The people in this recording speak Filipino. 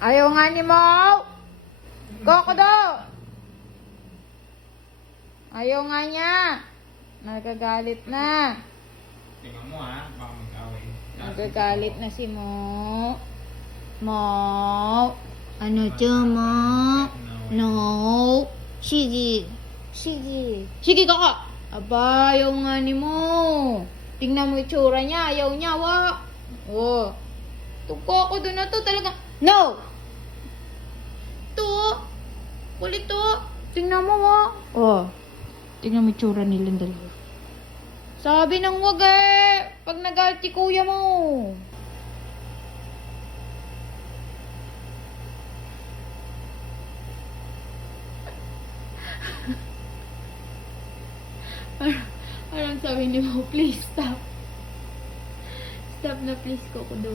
Ayaw nga ni Mo! Kokodo! Ayaw nga niya! Nagagalit na. Tingnan mo ha, baka mag-away. Nagagalit na si Mo. Mo! Ano to, Mo? No! Sige! Sige! Sige, kaka! Aba, ayaw nga ni Mo. Tingnan mo itsura niya. Ayaw niya, wa. Oh. Itong kokodo na to talaga. No! To. Kulit to. Tingnan mo, wa. Oh. Tingnan mo itsura nilang dalawa. Sabi ng wag eh. Pag nagalit si kuya mo. Parang sabi ni Mo, please stop. Stop na please, Kokodo.